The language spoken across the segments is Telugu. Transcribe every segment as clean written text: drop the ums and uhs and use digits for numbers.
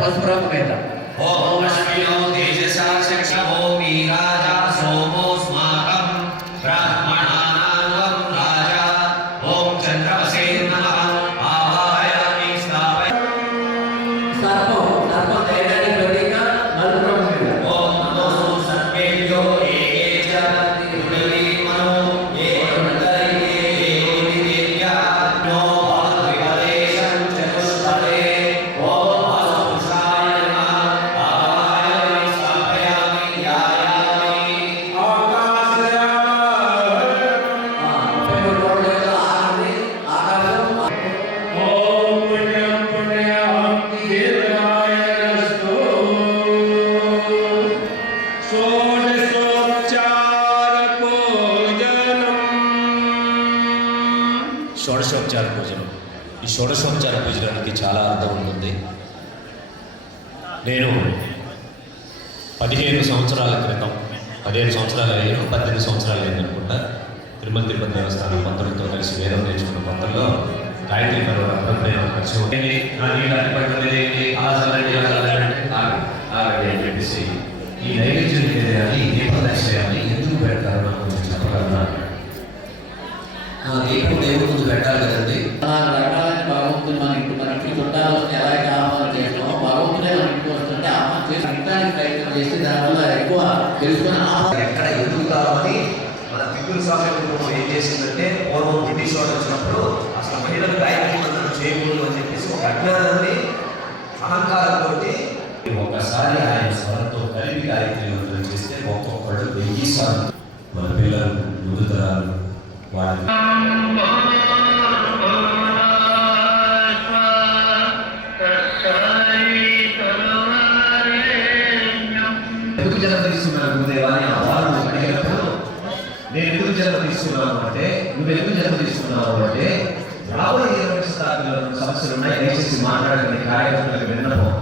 పసుపు రంగు మీద ఓం అశ్వినో తేజసా శక్షభో వీరాజా సోమో స్మాకం బ్రాహ్మణానాం రాజా ఓం చంద్రవసే నమః ఆవాహయామి స్థాపయామి సర్పం తేజానికి ప్రతీక నలుపు రంగు మీద ఓం నమో సర్వేభ్యో ఏకే చ రుణవీ మనో ఏ రుణదరికే ఏమి దేవ్యాజ్ఞో భవద్విపదేశం చతుష్పదే ఓం వాసుపురుషాయ నమః ఆవాహయామి స్థాపయామి ధ్యాయామి ఆకాశం ఓం పుణ్యం పుణ్యం దీర్ఘాయనస్తు షోడశోపచార పూజనం. ఈ షోడశోపచార పూజనానికి చాలా అర్థం ఉంటుంది. నేను 15 సంవత్సరాల క్రితం 18 సంవత్సరాలు అయిందనుకుంటా తిరుమల తిరుపతి దేవస్థానం పంతులతో కలిసి వేదం నేర్చుకున్న పంతుల్లో గాయత్రి అని చెప్పేసి ఈ నైవేద్యం చేయాలి దీపదర్శ చేయాలి ఎందుకు పెడతారు నాకు కొంచెం చెప్పగలరా? దీపం దేవుడి ముందు పెట్టాలి కదండి. భగవంతుడు మన ఇంటికి చుట్టాలు వస్తే ఎలాగైతే ఆహ్వానం చేస్తామో భగవంతుడే మన ఇంటికి వస్తుంటే ఆహ్వానం చేసి ఇంటానికి ప్రయత్నం చేసి దానివల్ల ఎక్కువ తెలుసుకుని ఎక్కడ ఎందుకు కావాలి మన పిక్కుల స్వామి ఏం చేసిందంటే పూర్వం బ్రిటిష్ వాళ్ళు వచ్చినప్పుడు అసలు మహిళలు గాయత్రి మంత్రం చేయకూడదు అని చెప్పేసి ఒక అజ్ఞానాన్ని అహంకారంతో ఒకసారి ఆయన స్వరంతో కలిపి గాయత్రి మంత్రం చేస్తే ఒక్కొక్కడు 1000 సార్లు మన పిల్లలు ముందు తరాలు వాళ్ళకి ఎందుకు జన్మ తీసుకున్నాను గురుదేవా అని ఆ వాళ్ళు అడిగినప్పుడు నేను ఎందుకు జన్మ తీసుకున్నాను అంటే నువ్వు ఎందుకు జన్మ తీసుకున్నావు అంటే రాబోయే 20 సమస్యలు ఉన్నాయి, దయచేసి మాట్లాడగలిగే కార్యక్రమాలకు విన్నపం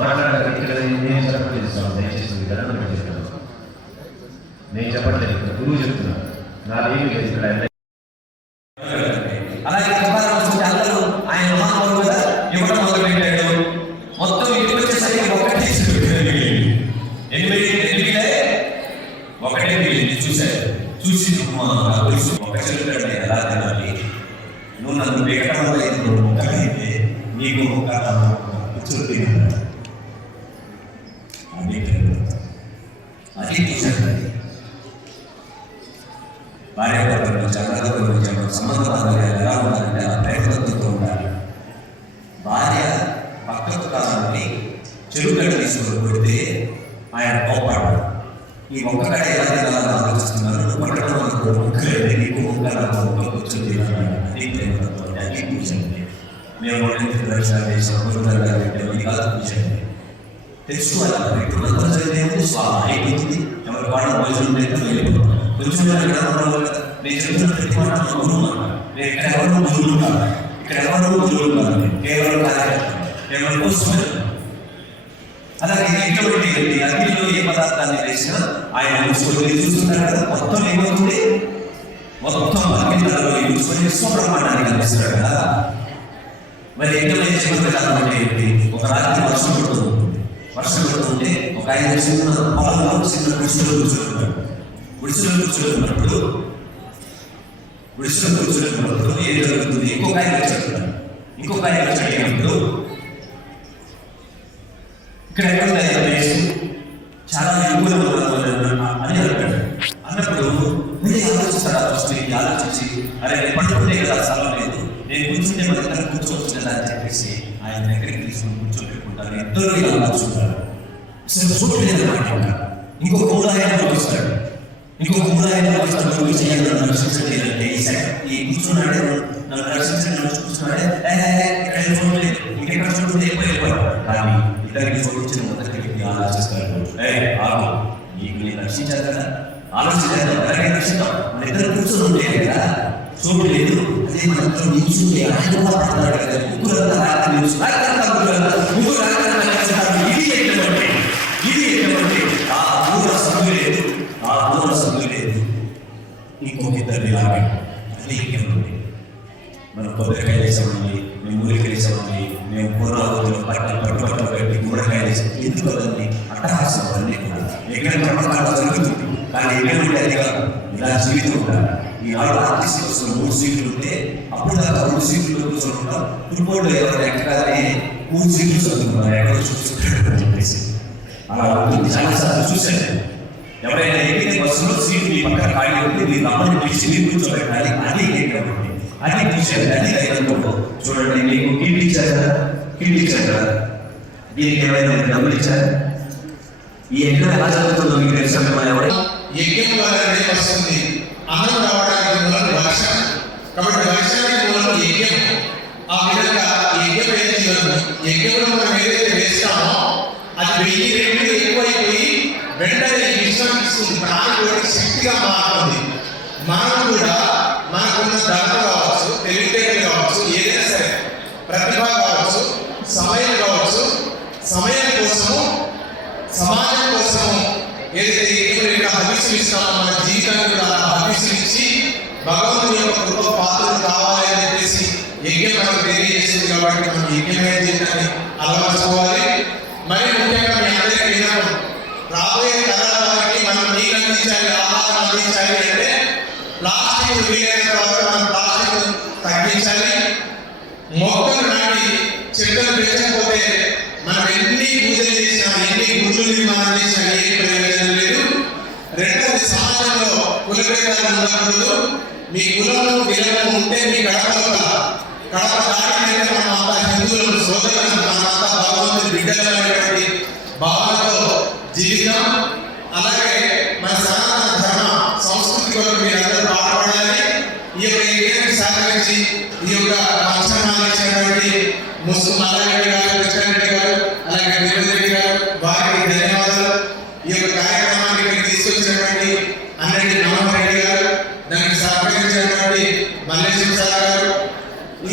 మాట్లాడగలిగే ఇక్కడ నేను చెప్పట్లేదు, దయచేసి నేను చెప్పట్లేదు, ఇక్కడ గురువు చెప్తున్నాను, నాదేమీ లేదు ఇక్కడ. అలాగే అందరూ ఆయన మహానుభావుడు కదా ఇవ్వడం మొదలు పెట్టాడు. మొత్తం ఇంటికి వచ్చేసరికి ఒకటే చూశారు. చూసి ఒక చెల్లుగడ్డ ఎలా తినాలి, నువ్వు నన్ను పెట్టడం లేదు ముక్కలైతే నీకు ముక్క కూర్చొని అది చూశారు. భార్య భర్తలు సంబంధం ఎలా ఉండాలంటే ఆ ప్రేమతో ఉండాలి. భార్య పక్కకు కావాలని చెరుగడ్డ తీసుకొని కొడితే ఆయన కోపాడు. ఈ ఒక్కడే ఎలా తినాలని ఆలోచిస్తున్నారు, ముక్కలేదు నీకు ముక్కలు కూర్చొని అది ప్రేమతో అది కూర్చోండి. మేము తెలుసుకోవాలి స్వామి అయిపోతుంది. ఎవరి వాడు భోజనం లేదు వెళ్ళిపోతాం. కొంచెం నేను చెప్తున్న ప్రతి మాట గురువు నేను ఇక్కడ ఎవరు గురువులు కాదు, ఇక్కడ ఎవరు గురువులు కాదు, కేవలం కార్యకర్త కేవలం కోసం. అలాగే ఎటువంటి అగ్నిలో ఏ పదార్థాన్ని వేసినా ఆయన చూసుకొని చూస్తున్నారు కదా, మొత్తం ఏమవుతుంది, మొత్తం అగ్నిలో చూసుకొని విశ్వబ్రహ్మాండాన్ని కనిపిస్తున్నాడు కదా. మరి ఎటువంటి జీవనకాలం అంటే ఏంటి? ఒక రాత్రి వర్షం పడుతుంటే ఒక ఆయన చిన్న పొలంలో చిన్న గుడిసెలో కూర్చున్నప్పుడు ఏం జరుగుతుంది? ఇంకొక ఆయన వచ్చాడు. ఇక్కడ చాలా ఎక్కువ అని అన్నప్పుడు ఆలోచిస్తాడు. ఫస్ట్ ఆలోచించి అరే నేను పడుకుంటే కదా స్థలం లేదు, నేను కూర్చుంటే మన దగ్గర కూర్చోవచ్చు కదా అని చెప్పేసి ఆయన దగ్గరికి తీసుకుని కూర్చోబెట్టుకుంటారు. ఇద్దరు ఇలా కూర్చుంటారు. అసలు చూడలేదు మాట. ఇంకొక మూడు ఆయన చూపిస్తాడు. నన్ను రక్షించలేదంటే ఈ కూర్చున్నాడే నన్ను రక్షించండి కూర్చున్నాడే చూడలేదు, ఇంకెక్కడ చూడలేదు ఎక్కువ. కానీ ఇద్దరికి చూపించిన మొదటి వ్యక్తి ఆలోచిస్తాడు, నీకు నేను రక్షించాను కదా, ఆలోచించాను ఎవరికైనా రక్షిస్తాం, మన ఇద్దరు కూర్చొని ఉంటే కదా చూడలేదు, అదే మన ఇద్దరు నిల్చుంటే ఆయన కూడా పడతాడు కదా, ముగ్గురు ఆ దూర సభ్యు లేదు, ఇంకొక ఇద్దరిని లాగా అది ఇంకేమండి. మనం కొబ్బరికాయ వేసామండి, మేము ఊరికి వేసామండి, మేము పూర్వలో పట్టలు పెట్టి చేస్తారు. ఎందుకు అవన్నీ అట్టహాసం అవన్నీ కూడా ఎక్కడ కర్మకాండ జరుగుతుంది. కానీ ఎక్కడ ఉంటే అది కాదు, ఇలా జీవితం ఉండాలి. ఈనాడు ఆర్టీసీ బస్సులో 3 సీట్లు ఉంటే అప్పుడు దాకా 2 సీట్లు కూర్చోకుండా ఫుట్బాల్లో ఎవరు ఎక్కగానే 3 సీట్లు చదువుతున్నారు, ఎవరు చూసుకుంటారు అని చెప్పేసి అలా ఉంటుంది. చాలాసార్లు చూశాను. ఎవరైనా ఎక్కిన బస్సులో సీట్లు మీ పక్కన ఖాళీ ఉంటే మీరు అమ్మని పిలిచి మీరు కూర్చోబెట్టాలి. అది ఏంటంటే అది చూశాను. అది రైతులతో చూడండి, మీకు కిట్ ఇచ్చారు కదా, కిట్ ఇచ్చారు కదా, దీనికి ఏమైనా డబ్బులు ఇచ్చారు? ఈ యజ్ఞం ఎలా జరుగుతుందో మీకు తెలుసా? మిమ్మల్ని ఎవరు యజ్ఞం ద్వారానే వస్తుంది. అన్నం రావడానికి మూలం వర్షం. కాబట్టి వర్షానికి మూలం యజ్ఞం. ఆ విధంగా యజ్ఞం యజ్ఞంలో మనం ఏదైతే వేస్తామో అది 1000 రెట్లు ఎక్కువైపోయి వెంటనే విశ్రాంతిస్తుంది, ప్రాణానికి శక్తిగా మారుతుంది. మనం కూడా మనకున్న ధనం కావచ్చు, తెలివితేటలు కావచ్చు, ఏదైనా సరే ప్రతిభ కావచ్చు, సమయం కావచ్చు, సమయం కోసము సమాజం కోసము ఏదైతే ఎటువంటి హవిస్సులు ఇస్తామో మన జీవితాన్ని కూడా హవిస్సులు ఇచ్చి భగవంతుని యొక్క కృప పాత్రలు కావాలి అని చెప్పేసి యజ్ఞం మనకు తెలియజేస్తుంది. కాబట్టి మనం యజ్ఞమైన జీవితాన్ని అలవర్చుకోవాలి. మరి ముఖ్యంగా మీ అందరికీ వినడం, రాబోయే తరాల వారికి మనం నీళ్ళు అందించాలి, ఆహారం అందించాలి అంటే ప్లాస్టిక్ వీలైనంత వరకు మనం ప్లాస్టిక్ తగ్గించాలి. మొక్కలు నాటి చెట్లను పెంచకపోతే మనం ఎన్ని పూజలు చేసినా, ఎన్ని గుళ్ళు నిర్మాణం చేసినా ఏ ప్రయోజనం లేదు. రెండవది, సమాజంలో కులభేదాలు ఉండకూడదు. మీ కులంలో విలువ ఉంటే మీ కడప దాటి మనమంతా హిందువులను సోదరులను, మనమంతా భగవంతుని బిడ్డలు అనేటువంటి భావనతో జీవితం. అలాగే మన సనాతన ధర్మ సంస్కృతి కొరకు మీరు అందరూ పాటుపడాలి. ఈ యొక్క యజ్ఞానికి సహకరించి ఈ యొక్క ఆశ్రమాలు ఇచ్చినటువంటి ముస్లిం అలాగే గారు, కృష్ణారెడ్డి గారు, అలాగే నిరంజన్ గారు, వారికి ధన్యవాదాలు. ఈ యొక్క కార్యక్రమానికి తీసుకొచ్చినటువంటి అన్నటి మనోహర్ రెడ్డి గారు, దానికి సహకరించినటువంటి మల్లేశ్వర సార్ గారు,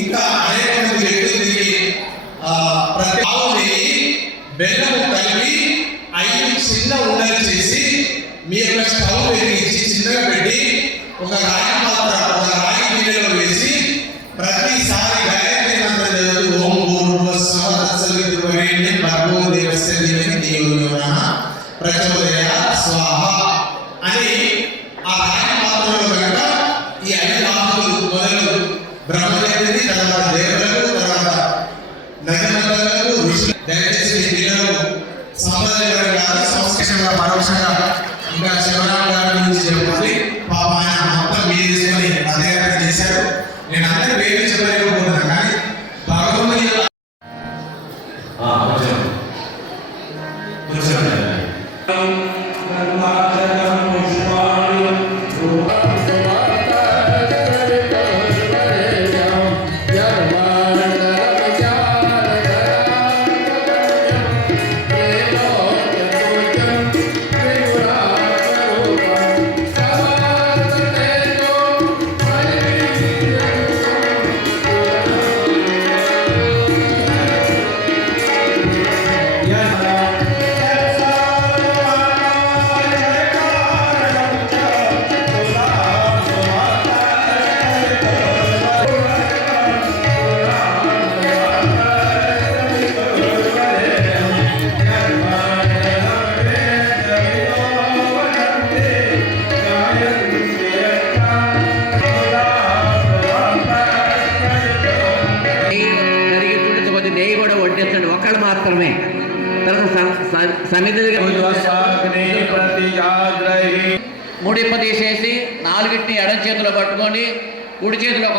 ఇంకా అనేక మంది వ్యక్తులు దీనికి ప్రతి ఆవుని బెల్లము కలిపి 5 చిన్న ఉండలు చేసి మీ యొక్క స్టవ్ వెలిగించి చిన్నగా పెట్టి ఒక రాగి పాత్ర, ఒక రాగి గిన్నెలో వేసి ప్రతిసారి గాయత్రి మంత్రం చదువుతూ ఓం భూర్భువస్సుః తత్సవితుర్వరేణ్యం భర్గో దేవస్య ధీమహి ధియో యో నః ప్రచోదయాత్ స్వాహ అని ఆ రాగి పాత్రలో కనుక ఈ 5 ఆకులు మొదలు బ్రహ్మదేవుని, తర్వాత దేవతలకు, తర్వాత నగరలకు, ఋషులు, దయచేసి పిల్లలు సంప్రదాయం కాదు, సంస్కృతంగా పరోక్షంగా ఇంకా శివరామ గారి గురించి చెప్పాలి. పాప ఆయన మొత్తం మీరు తీసుకొని అధ్యయనం చేశారు. నేను అందరూ పేరు చెప్పలేకపోతున్నాను, కానీ భగవంతుని నెయ్యి కూడా వడ్డించండి, ఒక్కళ్ళు మాత్రమే. తర్వాత సమితిగా ముడిప్ప తీసేసి 4 ఎడం చేతిలో పట్టుకొని కుడి చేతిలో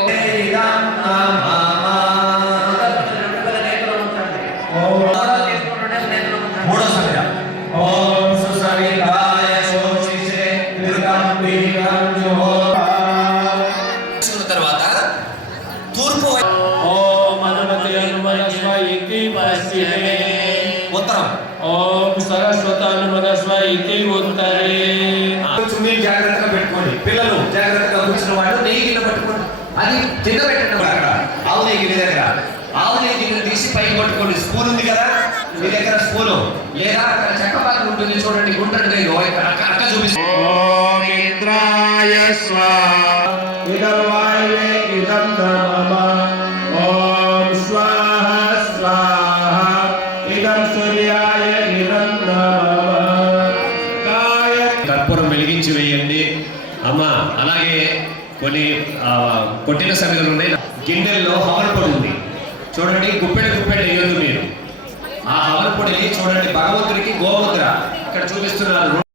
తర్వాత తూర్పు ఉత్తరం ఓం సరస్వతానుమనస్వ ఇతి ఉత్తరే. జాగ్రత్తగా పెట్టుకోండి. పిల్లలు జాగ్రత్తగా కూర్చున్న వాళ్ళు నెయ్యి గిన్నె పట్టుకోండి. అది కింద పెట్టండి. అక్కడ ఆవు నెయ్యి గిన్నె దగ్గర ఆవు నెయ్యి గిన్నె తీసి పైకి పట్టుకోండి. స్పూన్ ఉంది కదా మీ దగ్గర, స్పూను లేదా అక్కడ చెక్క పాత్ర ఉంటుంది చూడండి, గుంటండి అక్క చూపిస్తుంది. ఓం ఇంద్రాయ స్వాహ ఇదం వాయువే ఇదం నమః. ఓం స్వాహ స్వాహ ఇదం సూర్య సూర్యాయ ఇదం నమః. కర్పూరం వెలిగించి వేయండి అమ్మా. అలాగే కొన్ని కొట్టిన సమితులు ఉన్నాయి. గిన్నెల్లో హవల్ పొడి ఉంది చూడండి, గుప్పెడు వేయొద్దు మీరు. ఆ హవల్ పొడిని చూడండి, భగవంతుడికి గోముద్ర ఇక్కడ చూపిస్తున్నారు.